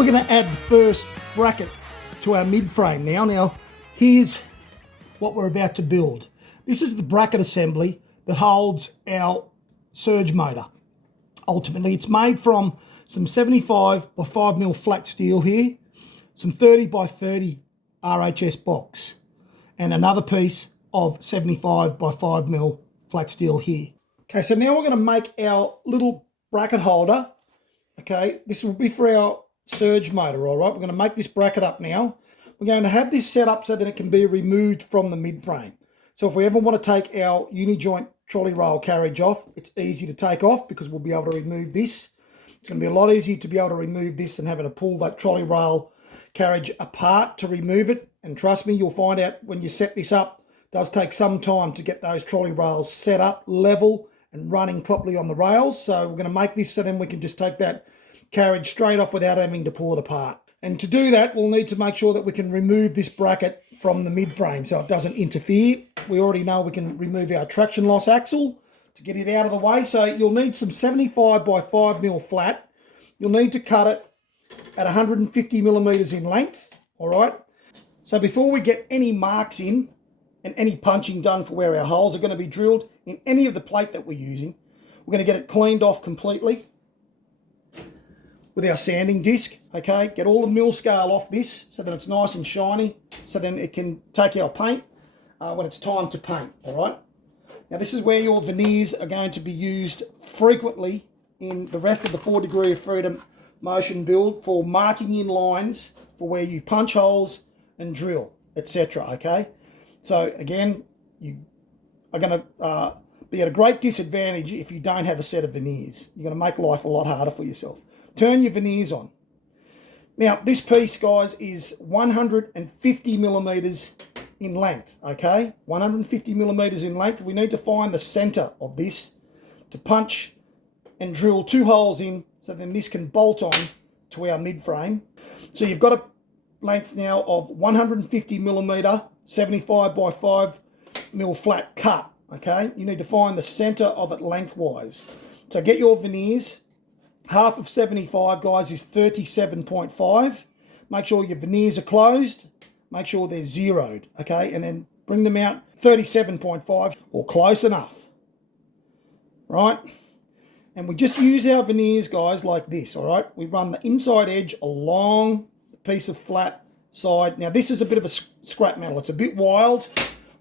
We're going to add the first bracket to our mid-frame now. Now, here's what we're about to build. This is the bracket assembly that holds our surge motor. Ultimately, it's made from some 75 by 5mm flat steel here, some 30 by 30 RHS box, and another piece of 75 by 5mm flat steel here. Okay, so now we're going to make our little bracket holder. Okay, this will be for our surge motor, all right? We're going to make this bracket up now. We're going to have this set up so that it can be removed from the mid-frame. So if we ever want to take our uni-joint trolley rail carriage off, it's easy to take off because we'll be able to remove this. It's going to be a lot easier to be able to remove this than having to pull that trolley rail carriage apart to remove it. And trust me, you'll find out when you set this up, it does take some time to get those trolley rails set up, level, and running properly on the rails. So we're going to make this so then we can just take that carriage straight off without having to pull it apart. And to do that, we'll need to make sure that we can remove this bracket from the mid-frame so it doesn't interfere. We already know we can remove our traction loss axle to get it out of the way. So you'll need some 75 by 5mm flat. You'll need to cut it at 150mm in length, all right? So before we get any marks in and any punching done for where our holes are going to be drilled in any of the plate that we're using, we're going to get it cleaned off completely with our sanding disc, okay? Get all the mill scale off this so that it's nice and shiny, so then it can take our paint when it's time to paint, all right? Now this is where your veneers are going to be used frequently in the rest of the 4 degree of freedom motion build for marking in lines for where you punch holes and drill, etc., okay? So again, you are going to be at a great disadvantage if you don't have a set of veneers. You're going to make life a lot harder for yourself. Turn your veneers on. Now, this piece, guys, is 150mm in length, okay? 150mm in length. We need to find the center of this to punch and drill 2 holes in so then this can bolt on to our mid-frame. So you've got a length now of 150mm, 75 by 5mm flat cut, okay? You need to find the center of it lengthwise. So get your veneers. Half of 75, guys, is 37.5. Make sure your veneers are closed. Make sure they're zeroed, okay? And then bring them out 37.5 or close enough, right? And we just use our veneers, guys, like this, all right? We run the inside edge along the piece of flat side. Now, this is a bit of a scrap metal. It's a bit wild,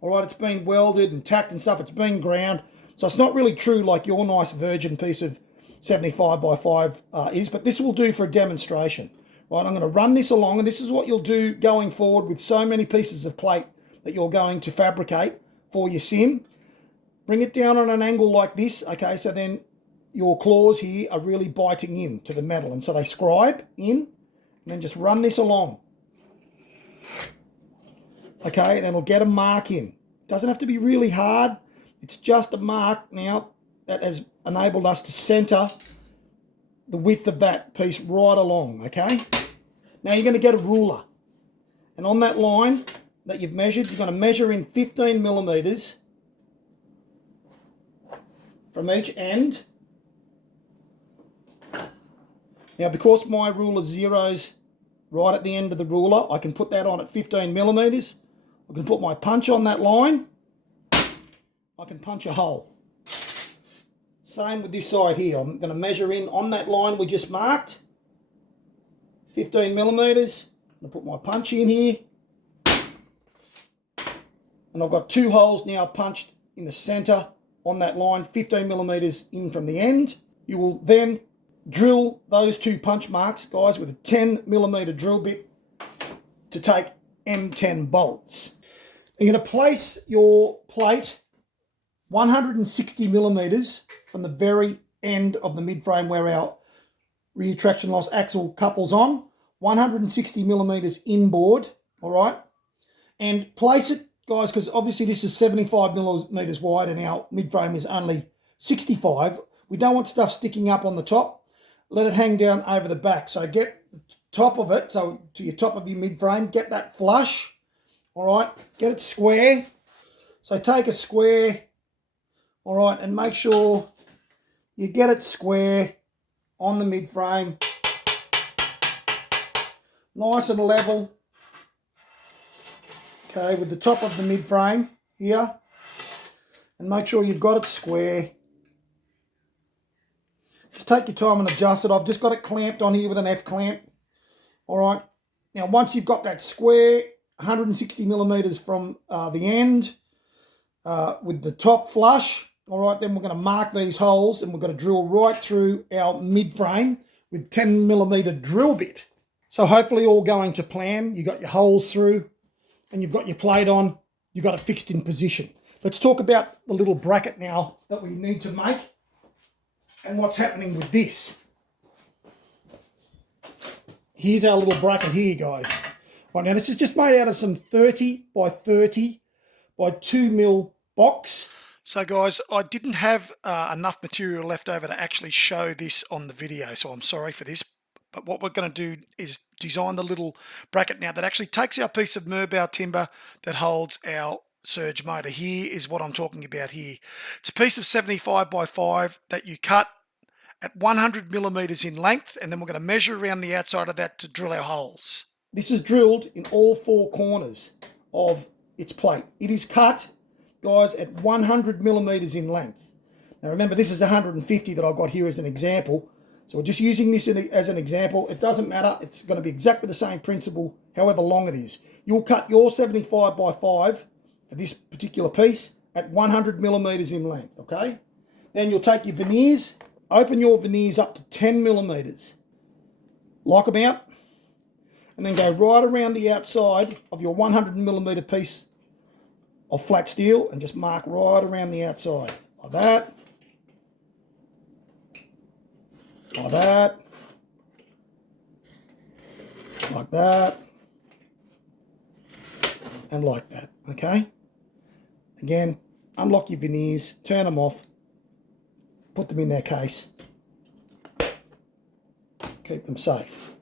all right? It's been welded and tacked and stuff. It's been ground. So it's not really true like your nice virgin piece of 75 by 5 is, but this will do for a demonstration. Right, I'm going to run this along, and this is what you'll do going forward with so many pieces of plate that you're going to fabricate for your sim. Bring it down on an angle like this, okay, so then your claws here are really biting in to the metal, and so they scribe in, and then just run this along. Okay, and it'll get a mark in. Doesn't have to be really hard. It's just a mark now that has enabled us to center the width of that piece right along, okay? Now you're going to get a ruler. And on that line that you've measured, you're going to measure in 15mm from each end. Now because my ruler zeroes right at the end of the ruler, I can put that on at 15mm. I can put my punch on that line. I can punch a hole. Same with this side here. I'm going to measure in on that line we just marked, 15mm. I'm going to put my punch in here. And I've got 2 holes now punched in the center on that line, 15mm in from the end. You will then drill those 2 punch marks, guys, with a 10mm drill bit to take M10 bolts. You're going to place your plate 160mm from the very end of the mid-frame where our rear traction loss axle couples on, 160mm inboard, all right? And place it, guys, because obviously this is 75mm wide and our mid-frame is only 65. We don't want stuff sticking up on the top. Let it hang down over the back. So get the top of it, so to your top of your mid-frame, get that flush, all right? Get it square. So take a square, all right, and make sure you get it square on the mid-frame. nice and level. Okay, with the top of the mid frame here. And make sure you've got it square. Just take your time and adjust it. I've just got it clamped on here with an F clamp. All right. Now, once you've got that square, 160 millimeters from the end with the top flush, all right, then we're going to mark these holes and we're going to drill right through our mid frame with 10 millimeter drill bit. So hopefully all going to plan. You got your holes through and you've got your plate on. You've got it fixed in position. Let's talk about the little bracket now that we need to make and what's happening with this. Here's our little bracket here, guys. Right, now this is just made out of some 30 by 30 by 2 mil box. So guys, I didn't have enough material left over to actually show this on the video, so I'm sorry for this. But what we're going to do is design the little bracket now that actually takes our piece of Merbau timber that holds our surge motor. Here is what I'm talking about here. It's a piece of 75 by 5 that you cut at 100 millimeters in length, and then we're going to measure around the outside of that to drill our holes. This is drilled in all 4 corners of its plate. It is cut, guys, at 100 millimeters in length. Now remember, this is 150 that I've got here as an example. So we're just using this as an example. It doesn't matter. It's going to be exactly the same principle, however long it is. You'll cut your 75 by 5 for this particular piece at 100 millimeters in length, okay? Then you'll take your veneers, open your veneers up to 10 millimeters, lock them out, and then go right around the outside of your 100 millimeter piece of flat steel and just mark right around the outside, like that, like that, like that, and like that, okay? Again, unlock your veneers, turn them off, put them in their case, keep them safe.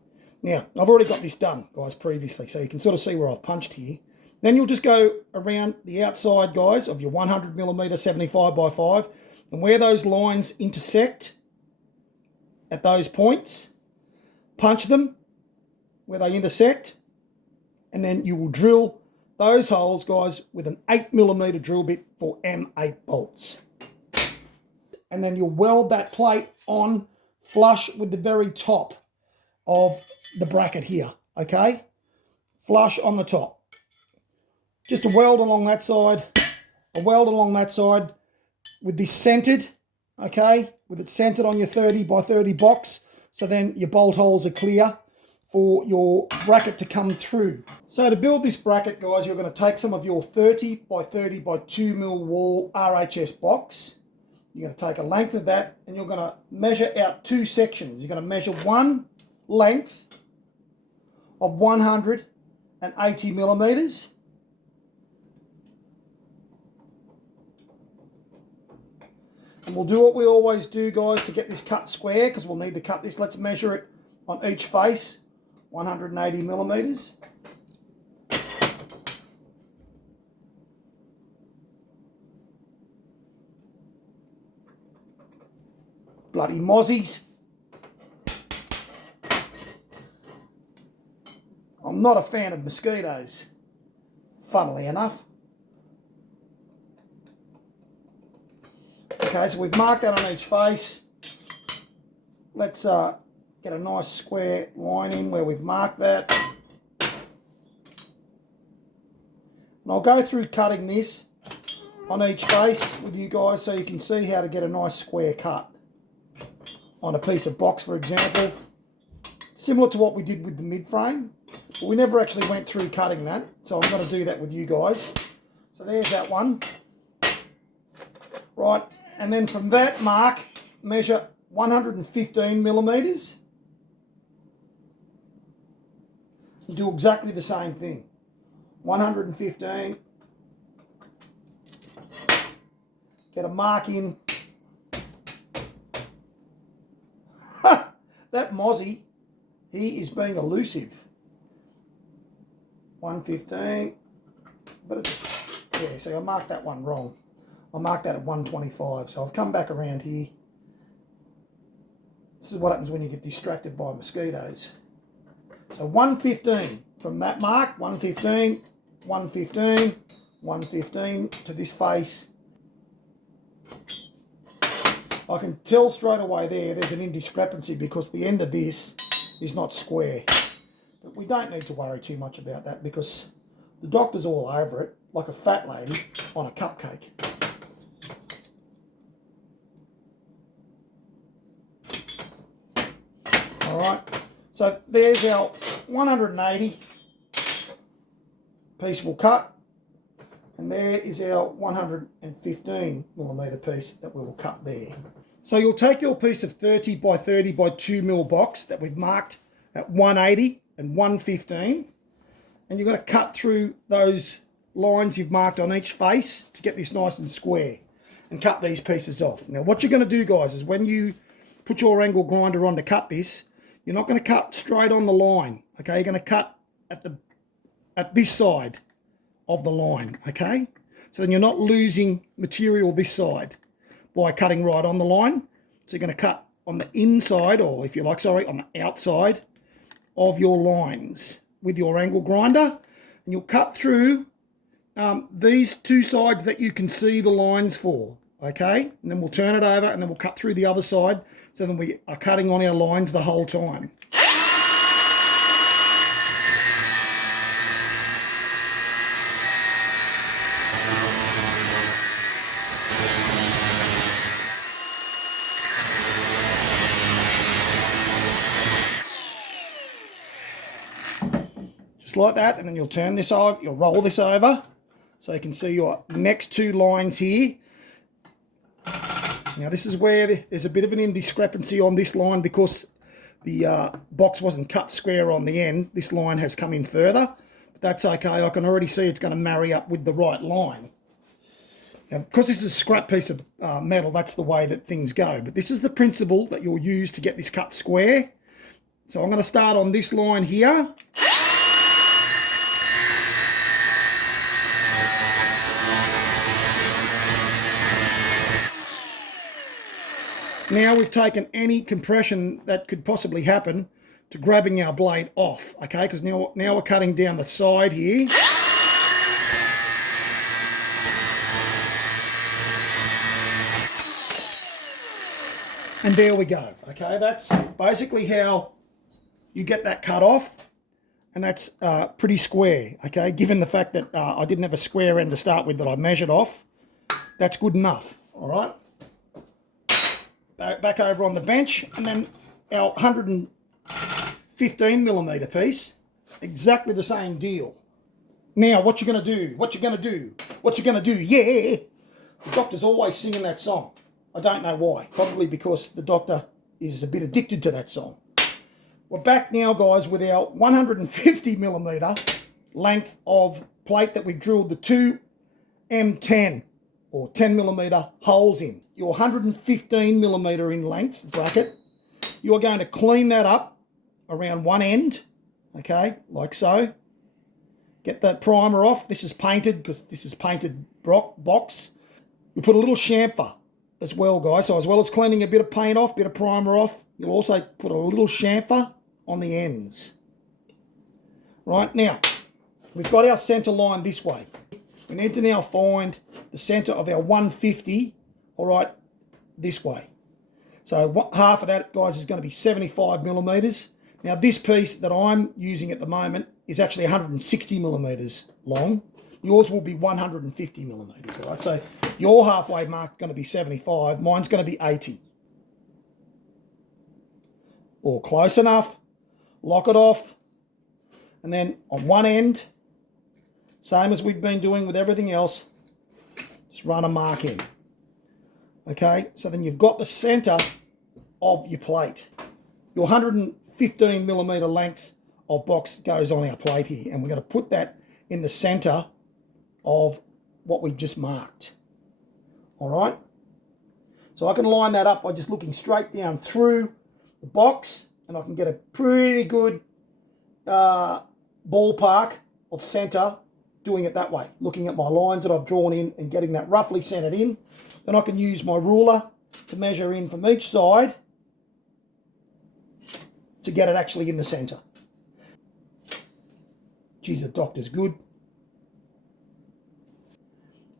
Now, I've already got this done, guys, previously, so you can sort of see where I've punched here. Then you'll just go around the outside, guys, of your 100 millimeter 75 by 5, and where those lines intersect at those points, punch them where they intersect, and then you will drill those holes, guys, with an 8 millimeter drill bit for M8 bolts. And then you'll weld that plate on flush with the very top of the bracket here, okay? Flush on the top. Just a weld along that side, a weld along that side with this centered, okay? With it centered on your 30 by 30 box, so then your bolt holes are clear for your bracket to come through. So to build this bracket, guys, you're going to take some of your 30 by 30 by 2 mil wall RHS box. You're going to take a length of that and you're going to measure out 2 sections. You're going to measure one length of 180 millimeters. And we'll do what we always do, guys, to get this cut square, because we'll need to cut this. Let's measure it on each face, 180 millimeters. Bloody mozzies. I'm not a fan of mosquitoes, funnily enough. Okay, so we've marked that on each face. Let's get a nice square line in where we've marked that. And I'll go through cutting this on each face with you guys so you can see how to get a nice square cut on a piece of box, for example. Similar to what we did with the mid-frame, but we never actually went through cutting that, so I'm going to do that with you guys. So there's that one. Right, and then from that mark, measure 115 millimeters. Do exactly the same thing. 115. Get a mark in. Ha! That mozzie, he is being elusive. 115. But it's, yeah, so I marked that one wrong. I marked that at 125. So I've come back around here. This is what happens when you get distracted by mosquitoes. So 115 from that mark, 115, 115, 115 to this face. I can tell straight away there's an indiscrepancy because the end of this is not square. But we don't need to worry too much about that because the doctor's all over it like a fat lady on a cupcake. All right, so there's our 180 piece we'll cut, and there is our 115 millimetre piece that we will cut there. So you'll take your piece of 30 by 30 by 2 mil box that we've marked at 180 and 115, and you're going to cut through those lines you've marked on each face to get this nice and square and cut these pieces off. Now what you're going to do, guys, is when you put your angle grinder on to cut this, you're not going to cut straight on the line, okay? You're going to cut at this side of the line, okay? So then you're not losing material this side by cutting right on the line. So you're going to cut on the inside, or if you like, sorry, on the outside of your lines with your angle grinder, and you'll cut through these two sides that you can see the lines for, okay? And then we'll turn it over and then we'll cut through the other side, so then we are cutting on our lines the whole time. Just like that, and then you'll turn this over, you'll roll this over, so you can see your next two lines here. Now this is where there's a bit of an indiscrepancy on this line because the box wasn't cut square on the end. This line has come in further, but that's okay. I can already see it's going to marry up with the right line. Now, because this is a scrap piece of metal, that's the way that things go. But this is the principle that you'll use to get this cut square. So I'm going to start on this line here. Now we've taken any compression that could possibly happen to grabbing our blade off, okay? Because now we're cutting down the side here. And there we go, okay? That's basically how you get that cut off, and that's pretty square, okay? Given the fact that I didn't have a square end to start with that I measured off, that's good enough, all right? Back over on the bench, and then our 115 millimetre piece, exactly the same deal. Now, what you're going to do, what you're going to do, what you're going to do, yeah! The doctor's always singing that song. I don't know why. Probably because the doctor is a bit addicted to that song. We're back now, guys, with our 150 millimetre length of plate that we've drilled the two M10 or 10 millimetre holes in. Your 115 millimetre in length bracket, you are going to clean that up around one end, okay, like so. Get that primer off. This is painted because this is painted box. We put a little chamfer as well, guys. So as well as cleaning a bit of paint off, bit of primer off, you'll also put a little chamfer on the ends. Right, now, we've got our centre line this way. We need to now find the centre of our 150, all right, this way. So half of that, guys, is going to be 75 millimetres. Now, this piece that I'm using at the moment is actually 160 millimetres long. Yours will be 150 millimetres, all right? So your halfway mark is going to be 75. Mine's going to be 80. Or close enough. Lock it off. And then on one end, same as we've been doing with everything else, just run a mark in. Okay, so then you've got the centre of your plate. Your 115 millimetre length of box goes on our plate here, and we're going to put that in the centre of what we've just marked. All right, so I can line that up by just looking straight down through the box, and I can get a pretty good ballpark of centre doing it that way, looking at my lines that I've drawn in and getting that roughly centered in. Then I can use my ruler to measure in from each side to get it actually in the center. Geez, the doctor's good.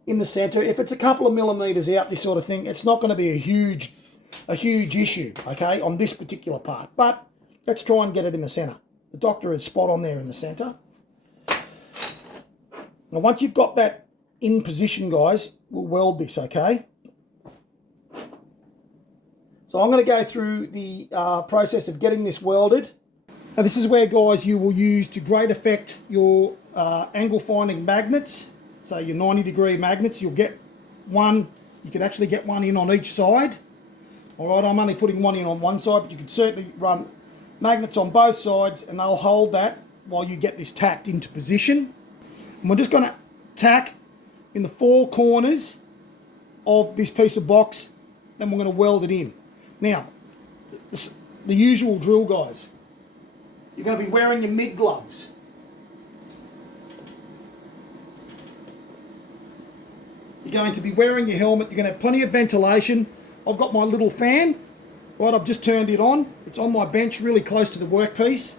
In the centre, if it's a couple of millimetres out, this sort of thing, it's not going to be a huge issue, okay, on this particular part. But let's try and get it in the centre. The doctor is spot on there in the centre. Now, once you've got that in position, guys, we'll weld this, okay? So I'm going to go through the process of getting this welded. Now, this is where, guys, you will use to great effect your angle finding magnets. So your 90-degree magnets, you'll get one, you can actually get one in on each side. All right, I'm only putting one in on one side, but you can certainly run magnets on both sides and they'll hold that while you get this tacked into position. And we're just going to tack in the 4 corners of this piece of box, then we're going to weld it in. Now, the usual drill, guys. You're going to be wearing your MIG gloves. You're going to be wearing your helmet. You're going to have plenty of ventilation. I've got my little fan. Right, I've just turned it on. It's on my bench really close to the workpiece.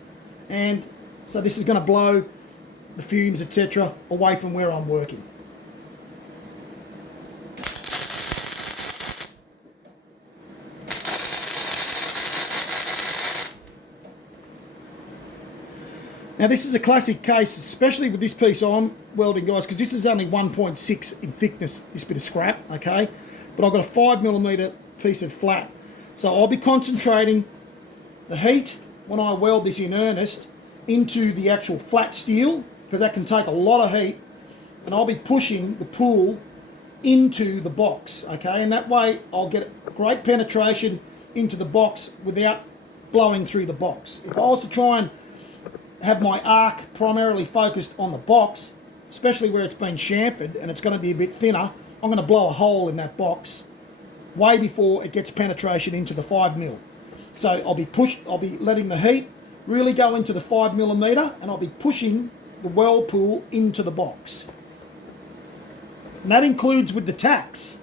And so this is going to blow the fumes, etc., away from where I'm working. Now this is a classic case, especially with this piece I'm welding, guys, because this is only 1.6 in thickness, this bit of scrap, okay? But I've got a 5mm piece of flat. So I'll be concentrating the heat when I weld this in earnest into the actual flat steel, because that can take a lot of heat, and I'll be pushing the pool into the box, okay? And that way I'll get great penetration into the box without blowing through the box. If I was to try and have my arc primarily focused on the box, especially where it's been chamfered and it's going to be a bit thinner, I'm going to blow a hole in that box way before it gets penetration into the 5mm. So I'll be letting the heat really go into the 5mm and I'll be pushing the weld pool into the box. And that includes with the tacks.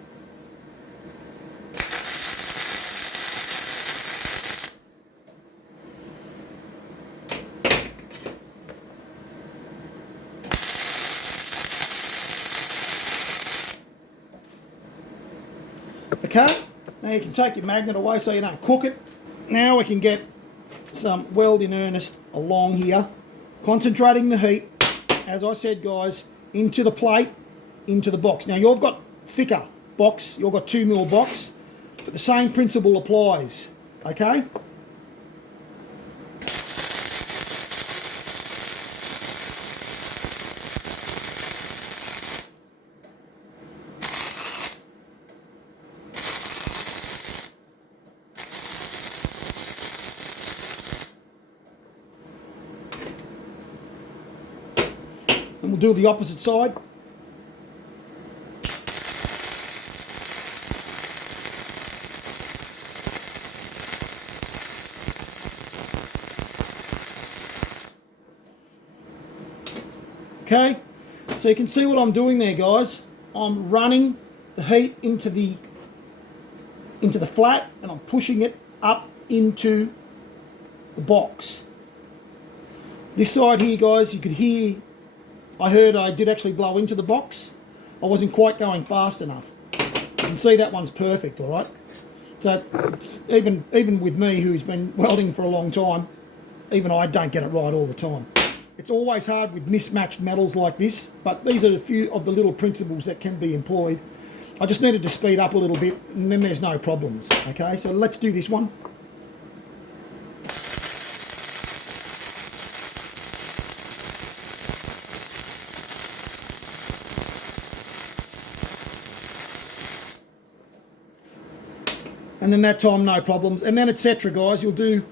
Okay, now you can take your magnet away so you don't cook it. Now we can get some weld in earnest along here, concentrating the heat, as I said, guys, into the plate, into the box. Now you've got thicker box, you've got 2mm box, but the same principle applies, okay? And we'll do the opposite side. Okay, so you can see what I'm doing there, guys. I'm running the heat into the flat and I'm pushing it up into the box. This side here, guys, you could hear, I heard I did actually blow into the box. I wasn't quite going fast enough. You can see that one's perfect, all right? So it's, even with me, who's been welding for a long time, even I don't get it right all the time. It's always hard with mismatched metals like this, but these are a few of the little principles that can be employed. I just needed to speed up a little bit, and then there's no problems, okay? So let's do this one. And then that time, no problems. And then etc, guys, you'll do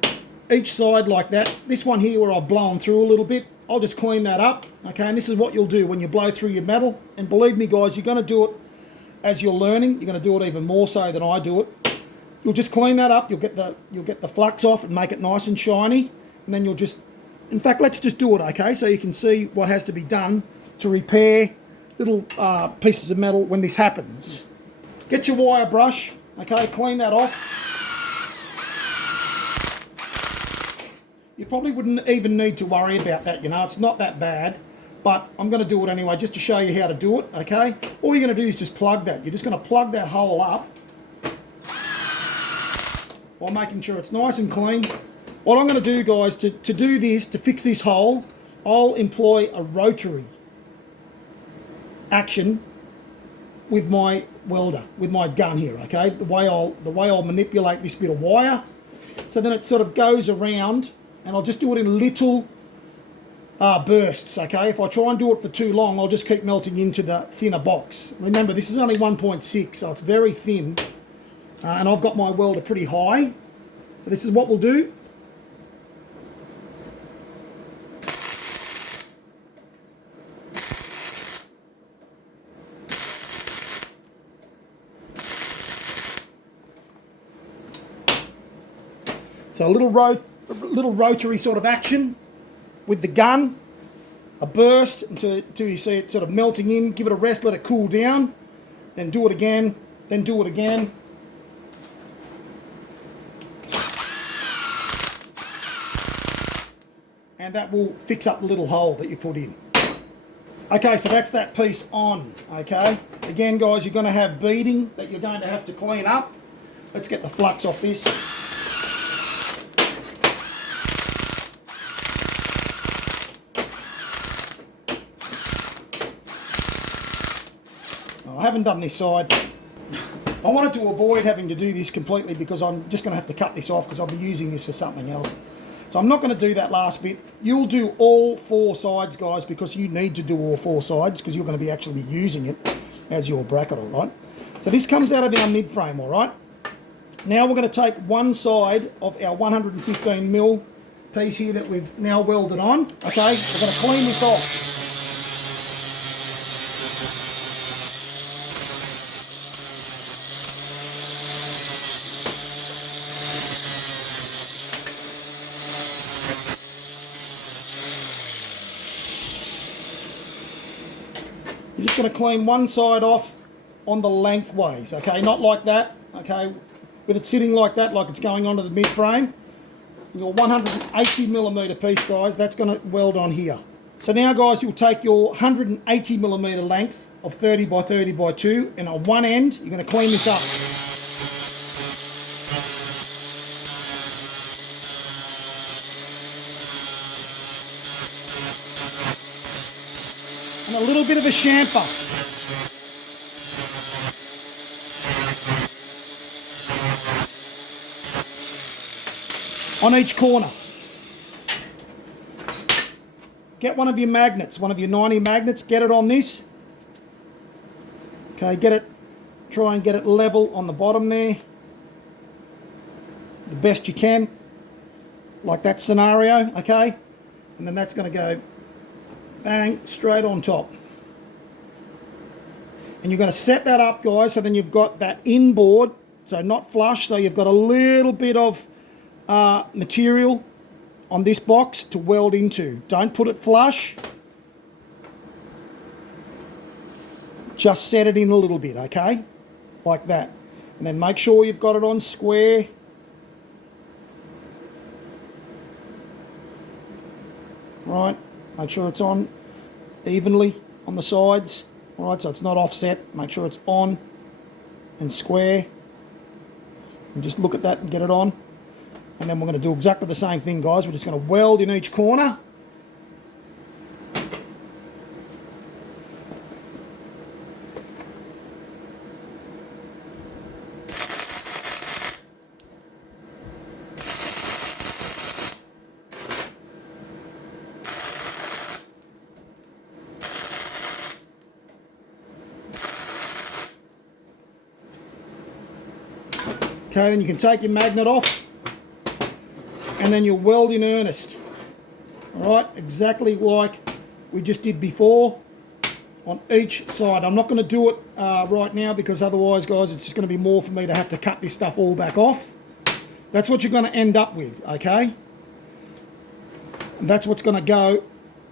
each side like that. This one here where I've blown through a little bit, I'll just clean that up, okay? And this is what you'll do when you blow through your metal. And believe me, guys, you're going to do it as you're learning. You're going to do it even more so than I do it. You'll just clean that up. You'll get the flux off and make it nice and shiny. And then you'll just, in fact, let's just do it, okay? So you can see what has to be done to repair little pieces of metal when this happens. Get your wire brush. Okay, clean that off. You probably wouldn't even need to worry about that, you know, it's not that bad, but I'm going to do it anyway just to show you how to do it, okay? All you're going to do is just plug that. You're just going to plug that hole up while making sure it's nice and clean. What I'm going to do, guys, to do this, to fix this hole, I'll employ a rotary action with my welder, with my gun here, okay? The way I'll manipulate this bit of wire, so then it sort of goes around, and I'll just do it in little bursts, okay? If I try and do it for too long, I'll just keep melting into the thinner box. Remember, this is only 1.6, so it's very thin, and I've got my welder pretty high. So this is what we'll do. So a little rotary sort of action with the gun, a burst until you see it sort of melting in. Give it a rest, let it cool down, then do it again, then do it again. And that will fix up the little hole that you put in. Okay, so that's that piece on, okay? Again, guys, you're going to have beading that you're going to have to clean up. Let's get the flux off this. I haven't done this side. I wanted to avoid having to do this completely because I'm just going to have to cut this off because I'll be using this for something else. So I'm not going to do that last bit. You'll do all four sides, guys, because you need to do all four sides because you're going to be actually using it as your bracket, all right? So this comes out of our mid frame, all right? Now we're going to take one side of our 115mm piece here that we've now welded on, okay? We're going to clean this off. You're just going to clean one side off on the lengthways, okay? Not like that, okay? With it sitting like that, like it's going onto the mid frame. Your 180mm piece, guys, that's going to weld on here. So now, guys, you'll take your 180mm length of 30 by 30 by 2, and on one end, you're going to clean this up. And a little bit of a chamfer. On each corner. Get one of your magnets, one of your 90 magnets, get it on this. Okay, try and get it level on the bottom there. The best you can. Like that scenario, okay? And then that's going to go bang, straight on top. And you're going to set that up, guys, so then you've got that inboard, so not flush, so you've got a little bit of material on this box to weld into. Don't put it flush. Just set it in a little bit, okay? Like that. And then make sure you've got it on square. Right, make sure it's on evenly on the sides. All right, so it's not offset. Make sure it's on and square. And just look at that and get it on. And then we're going to do exactly the same thing, guys. We're just going to weld in each corner. Okay, then you can take your magnet off and then you'll weld in earnest. All right, exactly like we just did before on each side. I'm not going to do it right now because otherwise, guys, it's just going to be more for me to have to cut this stuff all back off. That's what you're going to end up with, okay? And that's what's going to go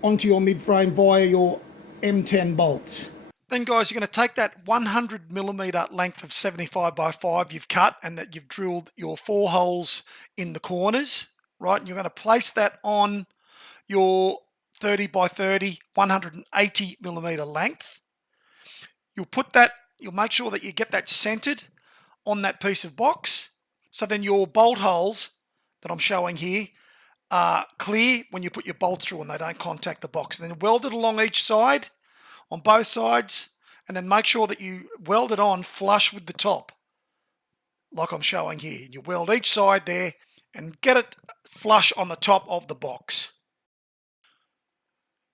onto your mid-frame via your M10 bolts. Then, guys, you're going to take that 100mm length of 75 by 5 you've cut and that you've drilled your 4 holes in the corners, right? And you're going to place that on your 30 by 30, 180 millimeter length. You'll put that, you'll make sure that you get that centered on that piece of box. So then your bolt holes that I'm showing here are clear when you put your bolts through and they don't contact the box. And then weld it along each side, on both sides, and then make sure that you weld it on flush with the top, like I'm showing here. You weld each side there and get it flush on the top of the box.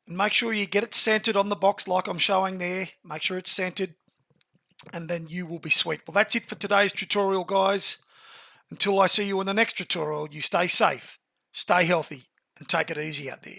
And make sure you get it centered on the box like I'm showing there. Make sure it's centered, and then you will be sweet. Well, that's it for today's tutorial, guys. Until I see you in the next tutorial, you stay safe, stay healthy, and take it easy out there.